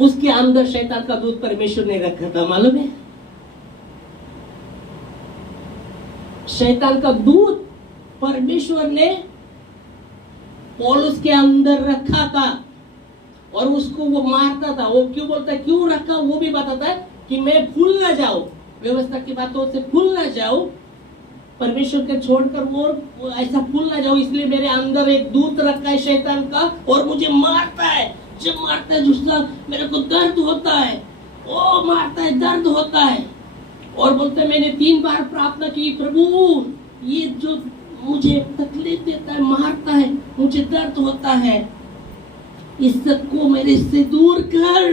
उसके अंदर शैतान का दूत परमेश्वर ने रखा था, मालूम है? शैतान का दूत परमेश्वर ने पौलुस के अंदर रखा था और उसको वो मारता था। वो क्यों बोलता है, क्यों रखा, वो भी बताता है कि मैं भूल ना जाऊं, व्यवस्था की बातों से भूल ना जाऊं, परमेश्वर के छोड़कर वो ऐसा भूल ना जाऊं। इसलिए मेरे अंदर एक दूत रखा है शैतान का और मुझे मारता है। जब मारता है दूसरा मेरे को दर्द होता है, ओ मारता है, दर्द होता है। और बोलता है मैंने 3 बार प्रार्थना की, प्रभु ये जो मुझे तकलीफ देता है, मारता है, मुझे दर्द होता है, इस सब को मेरे से दूर कर।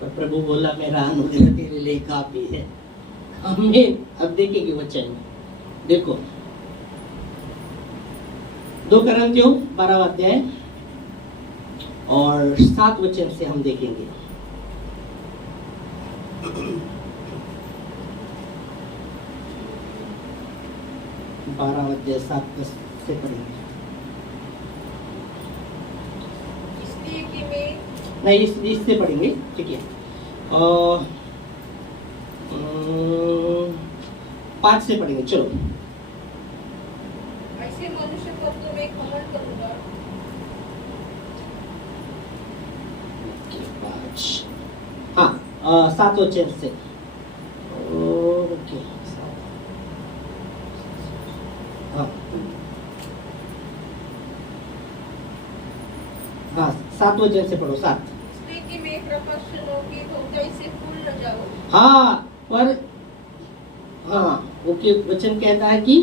तो प्रभु बोला मेरा अनुग्रह तेरे लिए काफी है। आमीन। अब देखेंगे वचन, देखो 2 कोरिन्थियों 12वां अध्याय और 7 वचन से हम देखेंगे। बारह अध्याय 7 से पढ़ेंगे। इसलिए कि मैं नहीं, इससे पढ़ेंगे, ठीक है। 5 से पढ़ेंगे, चलो। ऐसे मनुष्य पर तो मैं घमंड करूंगा। हाँ, 7 वचन से। ओके, हाँ 7 वचन से पढ़ो। 7। इसलिए कि मैं प्रकाशनों की धोखाई से भूल न जाऊं। हाँ, पर हाँ ओके, वचन कहता है कि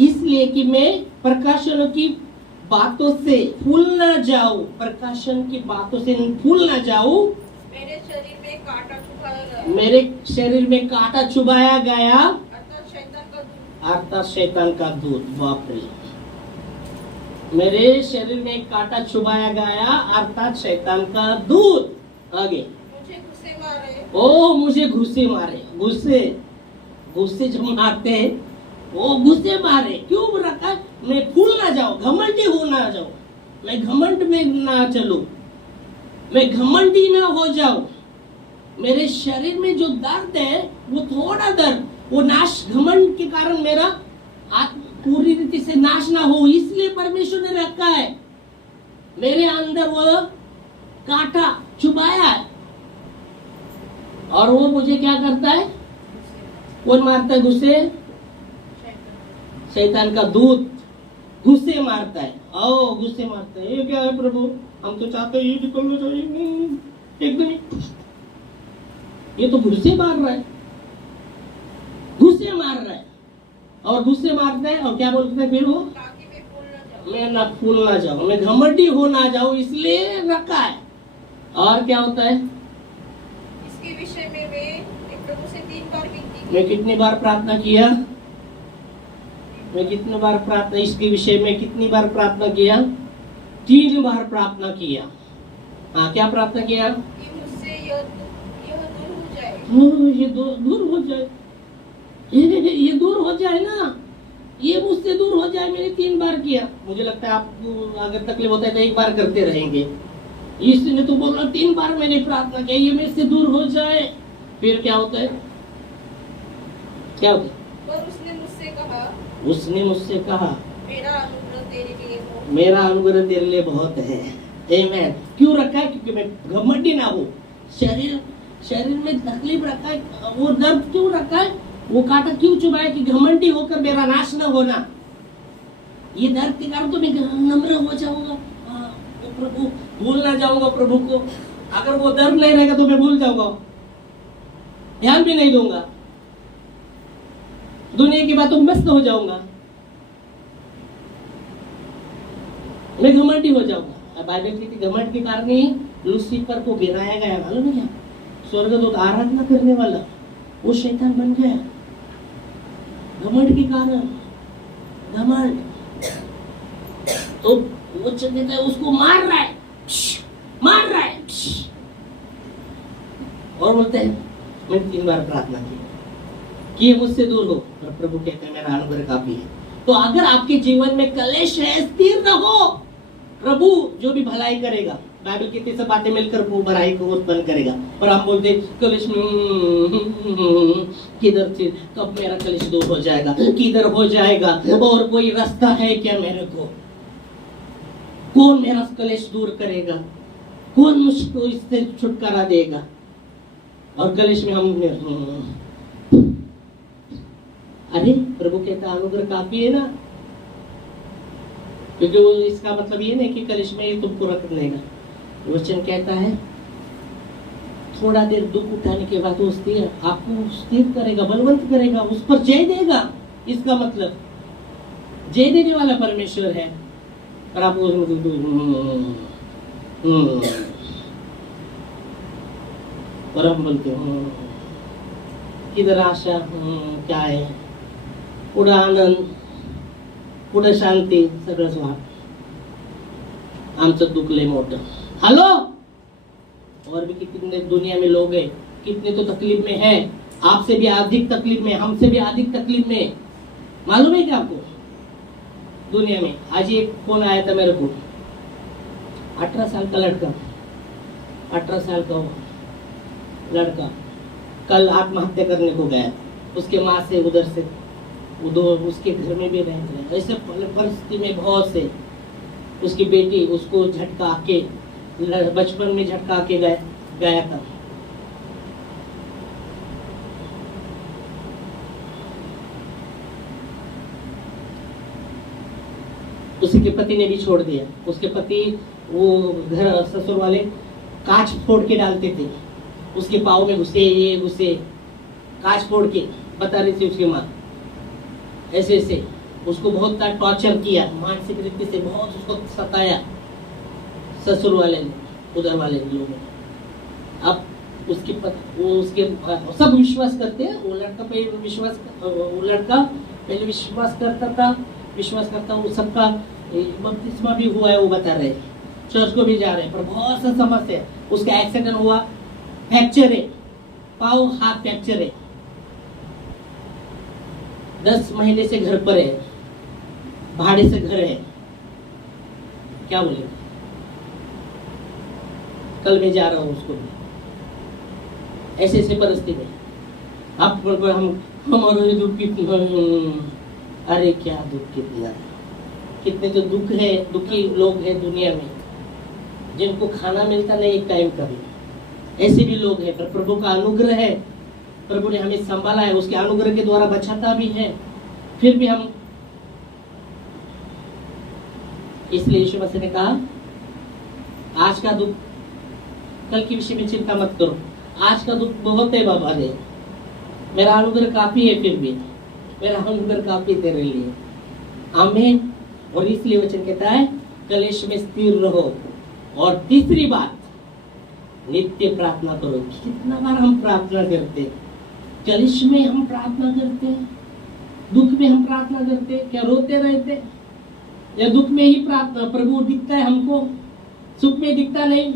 इसलिए कि मैं प्रकाशनों की बातों से भूल न जाऊं, प्रकाशन की बातों से भूल न जाऊं। मेरे शरीर में कांटा चुभाया गया, मेरे शरीर में कांटा चुभाया गया, अर्थात शैतान का दूत। अर्थात शैतान का दूत। बाप रे, मेरे शरीर में एक कांटा चुभाया गया, अर्थात शैतान का दूत। आगे, मुझे घुसे मारे, ओ मुझे घुसे मारे। घुसे जब मारते हैं, वो घुसे मारे क्यों रखा है? मैं फूल ना जाऊं, घमंडी हो ना जाऊं, मैं घमंड में ना चलूं, मैं घमंडी ना हो जाऊं। मेरे शरीर में जो दर्द है वो थोड़ा दर्द, वो नाश, घमंड के कारण मेरा आत्मा पूरी रीति से नाश ना हो, इसलिए परमेश्वर ने रखा है मेरे अंदर वो कांटा चुभाया है। और वो मुझे क्या करता है? कौन मारता है घुसे? शैतान का दूत घुसे मारता है। ओ घुसे मारता है। ये क्या है प्रभु? हम तो चाहते हैं ये निकलना चाहिए, एकदम ये तो घुसे मार रहा है, घुसे मार रहा है। और घुसे मारता है और क्या बोलते हैं फिर वो? ताकि मैं फूल न जाऊं। मैं ना फूल ना जाऊं, मैं घमंडी हो ना जाऊं, इसलिए रखा है। और क्या होता है? इसके विषय में मैं प्रभु से 3 बार विनती की। मैं कितनी बार प्रार्थना किया? मैं कितनी बार प्रार्थना, इसके विषय में कितनी बार प्रार्थना किया? 3 बार प्रार्थना किया। हाँ, क्या प्रार्थना किया? कि मुझसे यह दूर हो जाए। ये दूर हो जाए, ये दूर हो जाए ना, ये मुझसे दूर हो जाए। मैंने 3 बार किया। मुझे लगता है आपको अगर तकलीफ होता है तो 1 बार करते रहेंगे। इसने तो बोला 3 बार मैंने प्रार्थना किया, ये मेरे से दूर हो जाए। फिर क्या होता है? क्या होता है? पर उसने मुझसे कहा, मेरा अनुग्रह तेरे लिए बहुत। मेरा अनुग्रह तेरे लिए बहुत है। आमीन। क्यों रखा है? क्योंकि मैं घमंडी ना हो। शरीर में तकलीफ रखा है, वो दर्द क्यों रखा है? वो कांटा क्यों चुभाया? कि घमंडी होकर मेरा नाश न होना। ये दर्द के कारण तो मैं नम्र हो जाऊंगा, तो प्रभु भूल ना जाऊंगा प्रभु को। अगर वो दर्द नहीं रहेगा तो मैं भूल जाऊंगा, ध्यान भी नहीं दूंगा, दुनिया की बातों में व्यस्त हो जाऊंगा, मैं घमंडी हो जाऊंगा। बाइबल की घमंड के कारण ही लूसीफर को गिराया गया, मालूम है क्या? स्वर्गदूत आराधना करने वाला वो शैतान बन गया घमंड के कारण। घमंड तो वो कहता है उसको मार रहा है, मार रहा है। और बोलते हैं मैंने 3 बार प्रार्थना की कि ये मुझसे दूर हो, और प्रभु कहते हैं मेरा अनुग्रह काफी है। तो अगर आपके जीवन में कलेश है, स्थिर रहो। प्रभु जो भी भलाई करेगा, बाइबल की सब बातें मिलकर वो भलाई को उत्पन्न करेगा। पर हम बोलते कलेश किधर से, कब मेरा कलेश दूर हो जाएगा, किधर हो जाएगा, और कोई रास्ता है क्या मेरे को? कौन मेरा कलेश दूर करेगा? कौन मुझको इससे छुटकारा देगा? और कलेश में हम अरे प्रभु कहता अनुग्रह काफी है ना, क्योंकि वो इसका मतलब ये नहीं कि कलेश में ही तुमको रख लेगा। वचन कहता है थोड़ा देर दुख उठाने के बाद वो स्थिर आपको स्थिर करेगा, बलवंत करेगा, उस पर जय देगा। इसका मतलब जय देने वाला परमेश्वर है। और आप और हम बोलते हो किधर आशा, क्या है, पुढं आनंद, पुढं शांती, सगळं स्वाद, आमचं दुःख लय मोठं। हेलो, और भी कितने दुनिया में लोग हैं, कितने तो तकलीफ में है, आपसे भी अधिक तकलीफ में, हमसे भी अधिक तकलीफ में। मालूम है क्या आपको? दुनिया में आज एक फोन आया था मेरे को, 18 साल का लड़का, 18 साल का लड़का कल आत्महत्या करने को गया। उसके माँ से उधर से उधर उसके घर में भी रह गए। ऐसे परिस्थिति में बहुत से उसकी बेटी उसको झटका के, बचपन में झटका के गया था। उसके पति ने भी छोड़ दिया। उसके पति वो घर ससुर वाले कांच फोड़ के डालते थे, उसके पाँव में घुसे कांच फोड़ के, बता रही थी उसकी माँ। ऐसे ऐसे उसको बहुत टॉर्चर किया, मानसिक रीति से बहुत उसको सताया ससुर वाले ने, उधर वाले लोगों ने। अब उसके वो उसके सब विश्वास करते हैं, वो लड़का पहले विश्वास करता था, विश्वास करता वो सबका बपतिस्मा भी हुआ है वो बता रहे, चर्च को भी जा रहे हैं, पर बहुत सा समस्या है। उसका एक्सीडेंट हुआ, फ्रैक्चर है, पाँव हाथ फ्रैक्चर है, 10 महीने से घर पर है, भाड़े से घर है, क्या बोले। कल मैं जा रहा हूँ उसको भी, ऐसे ऐसे परिस्थिति में आप हम हमारे दुख कितना, अरे क्या दुख कितना, कितने तो दुख है, दुखी लोग हैं दुनिया में जिनको खाना मिलता नहीं एक टाइम का भी, ऐसे भी लोग हैं। पर प्रभु का अनुग्रह है, प्रभु ने हमें संभाला है, उसके अनुग्रह के द्वारा बचाता भी है। फिर भी हम, इसलिए यीशु मसीह ने कहा आज का दुख कल के विषय में चिंता मत करो, आज का दुख बहुत है बाबा रे, मेरा अनुग्रह काफी है, फिर भी मेरा अनुग्रह काफी तेरे लिए। आमीन। और इसलिए वचन कहता है कलेश में स्थिर रहो। और तीसरी बात, नित्य प्रार्थना करो। कितना बार हम प्रार्थना करते, कलेश में हम प्रार्थना करते, दुख में हम प्रार्थना करते, क्या रोते रहते, या दुख में ही प्रार्थना, प्रभु दिखता है हमको, सुख में दिखता नहीं।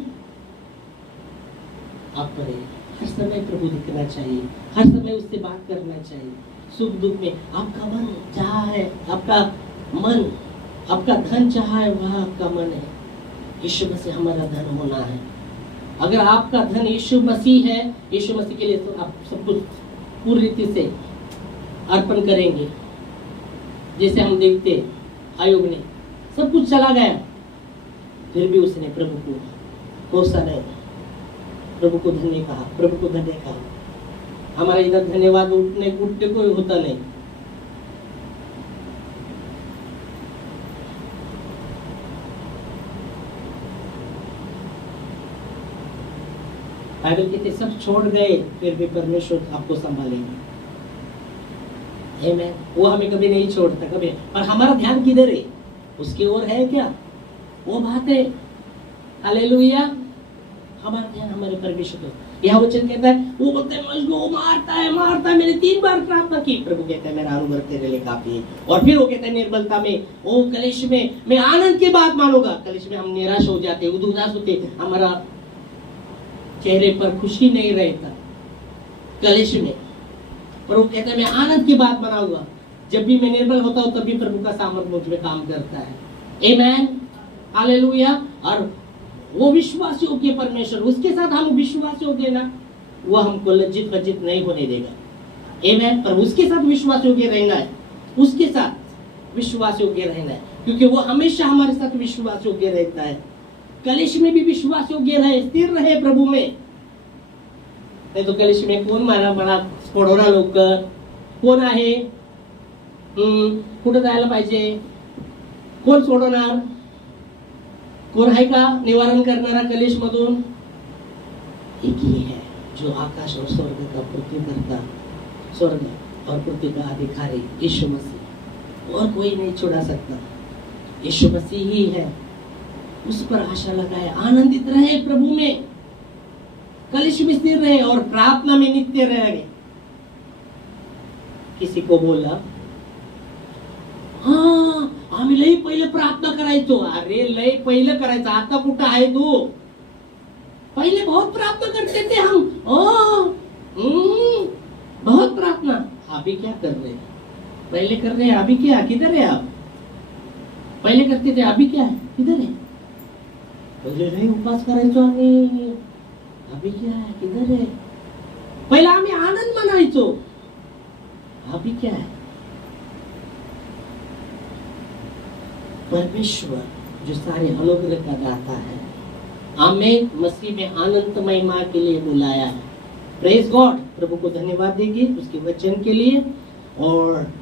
आप करें, हर समय प्रभु दिखना चाहिए, हर समय उससे बात करना चाहिए, सुख दुख में। आपका मन जहाँ है, आपका मन, आपका धन जहाँ है वहाँ आपका मन है। यीशु मसीह हमारा धन होना है। अगर आपका धन यीशु मसीह है, यीशु मसीह के लिए तो आप सब कुछ पूरी रीति से अर्पण करेंगे। जैसे हम देखते आयोग ने सब कुछ चला गया, फिर भी उसने प्रभु को कोसा नहीं, प्रभु को धन्य कहा, प्रभु को धन्य कहा। हमारा इधर धन्यवाद उठने कोई होता नहीं। बाइबल कहते सब छोड़ गए फिर भी परमेश्वर आपको संभालेंगे। आमीन। वो हमें कभी नहीं छोड़ता कभी, पर हमारा ध्यान किधर है, उसकी ओर है क्या, वो बात है। हालेलुया। हमारा ध्यान हमारे परमेश्वर को। यह वचन कहता है, वो बोलते हैं मुझको मारता है, मैंने 3 बार प्रार्थना की, प्रभु कहता है मेरा अनुग्रह तेरे लिए काफी है। और फिर वो कहता है निर्बलता में, वो कलेश में मैं आनंद की बात मानूंगा। कलेश में हम निराश हो जाते, उदास होते, हमारा चेहरे पर खुशी नहीं रहता कलेश में, पर वो कहता है मैं आनंद की बात बनाऊंगा। जब भी मैं निर्बल होता हूँ तब भी प्रभु का सामर्थ मुझ में काम करता है। आमीन। हालेलुया। और वो विश्वास योग्य परमेश्वर, उसके साथ हम विश्वास योग्य ना, वो हमको लज्जित वज्जित नहीं होने देगा। आमीन। पर उसके साथ विश्वास योग्य रहना है, उसके साथ विश्वास योग्य रहना है, क्योंकि वो हमेशा हमारे साथ विश्वास योग्य रहता है। कलेश में भी विश्वास योग्य रहे, स्थिर रहे प्रभु में। नहीं तो कलेश में कोण मला फोडवणार लवकर, कोण आहे, कुठं जायला पाहिजे, कोण सोडवणार, कोण आहे का निवारण करणारा कलेश मधून? एक ही है जो आकाश और स्वर्ग का पृथ्वी करता, स्वर्ग और पृथ्वी का अधिकारी यीशु मसीह, और कोई नहीं छुड़ा सकता। यीशु मसीह ही है, उस पर आशा लगाए, आनंदित रहे प्रभु में, कलेश में स्थिर रहे और प्रार्थना में नित्य रहे। किसी को बोला हाँ आम्ही लई पहिले प्रार्थना करायचो, अरे लई पहिले करायचं, आता कुठं आहे तू? पहिले बहुत प्रार्थना करते थे हम, बहुत प्रार्थना। अभी क्या कर रहे हैं? पहले कर रहे हैं, अभी क्या, किधर है आप? पहिले करते थे, अभी क्या है, किधर है? पहिले लई उपवास करायचो आम्ही, अभी क्या है, किधर है? पहिला आम्ही आनंद मनायचो, अभी क्या है? परमेश्वर जो सारे अनुग्रह का दाता है, हमें मसीह में अनंत महिमा के लिए बुलाया है। Praise God. प्रभु को धन्यवाद देंगे उसके वचन के लिए, और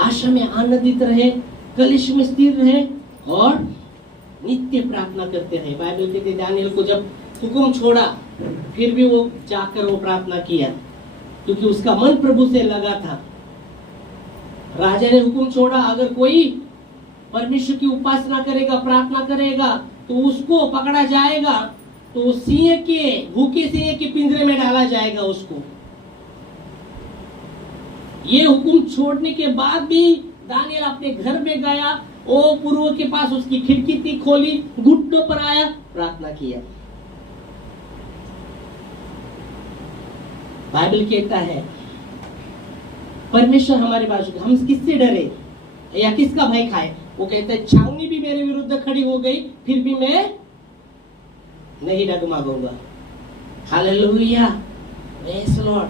आशा में आनंदित रहे, कलेश में स्थिर रहे और नित्य प्रार्थना करते रहे। बाइबल कहते दानियल को जब हुक्म छोड़ा फिर भी वो जाकर वो प्रार्थना किया, क्योंकि उसका मन प्रभु से लगा था। राजा ने हुक्म छोड़ा, अगर कोई परमेश्वर की उपासना करेगा, प्रार्थना करेगा, तो उसको पकड़ा जाएगा, तो सिंह के, भूखे सिंह के पिंजरे में डाला जाएगा उसको। ये हुक्म छोड़ने के बाद भी दानियल अपने घर में गया वो पूर्व के पास उसकी खिड़की थी, खोली, घुटनों पर आया, प्रार्थना किया। बाइबल कहता है परमेश्वर हमारे बाजू, हम किससे डरे या किसका भय खाए? वो कहता है छावनी भी मेरे विरुद्ध खड़ी हो गई, फिर भी मैं नहीं डगमगाऊंगा। Hallelujah, praise Lord.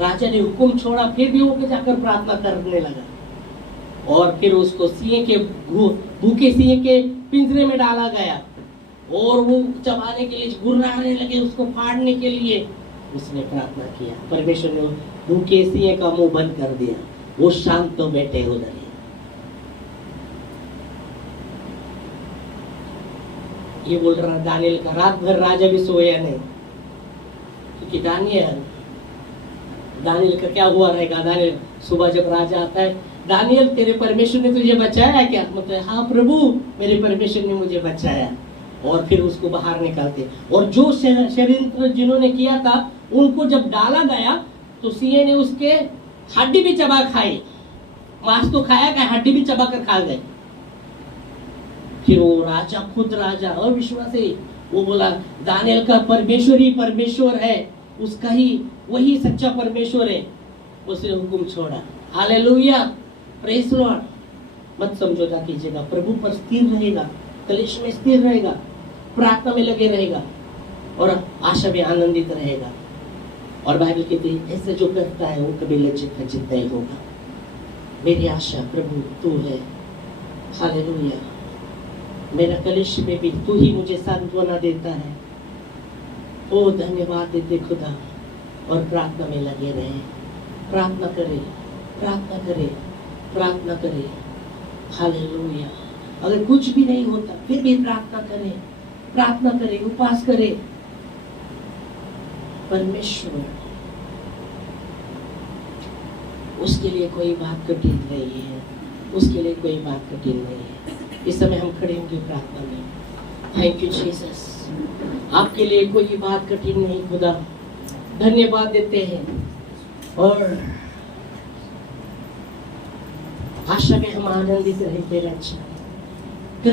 राजा ने हुक्म छोड़ा, फिर भी वो जाकर प्रार्थना करने लगा, और फिर उसको भूखे सिंह के पिंजरे में डाला गया, और वो चबाने के लिए गुर्राने लगे, उसको फाड़ने के लिए उसने प्रार्थना किया। परमेश्वर ने भूखे सिंह का मुंह बंद कर दिया, वो शांत तो बैठे उधर ही। ये बोल रहा दानियल का, रात भर राजा भी सोया नहीं, क्योंकि दानियल का क्या हुआ रहेगा? दानियल सुबह जब राजा आता है, दानियल तेरे परमेश्वर ने तुझे बचाया क्या? मतलब हाँ प्रभु, मेरे परमेश्वर ने मुझे बचाया। और फिर उसको बाहर निकालते, और जो षड्यंत्र जिन्होंने किया था उनको जब डाला गया तो सिंह ने उसके हड्डी भी चबा खाई, मांस तो खाया क्या, हड्डी भी चबा कर खा गए। फिर वो राजा, खुद राजा अविश्वासी, वो बोला दानियल का परमेश्वर ही परमेश्वर है, उसका ही वही सच्चा परमेश्वर है। उसने हुक्म छोड़ा। Hallelujah, praise Lord. मत समझौता कीजिएगा, प्रभु पर स्थिर रहेगा, कलेश में स्थिर रहेगा, प्रार्थना में लगे रहेगा, और आशा में आनंदित रहेगा। और बाइबल कहती है ऐसे जो करता है वो कभी लज्जित खचित नहीं होगा। मेरी आशा प्रभु तू है। हालेलुया, मेरा कलेश में भी तू ही मुझे सांत्वना देता है। ओ धन्यवाद देते खुदा। और प्रार्थना में लगे रहे, प्रार्थना करें, प्रार्थना करें, प्रार्थना करें। हालेलुया। अगर कुछ भी नहीं होता फिर भी प्रार्थना करें, प्रार्थना करें, उपवास करें। परमेश्वर, उसके लिए कोई बात कठिन नहीं है, उसके लिए कोई बात कठिन नहीं है। इस समय हम खड़े होंगे प्रार्थना में। थैंक यू जीसस, आपके लिए कोई बात कठिन नहीं। खुदा धन्यवाद देते हैं, और आशा में हम आनंदित रहे तेरे अच्छा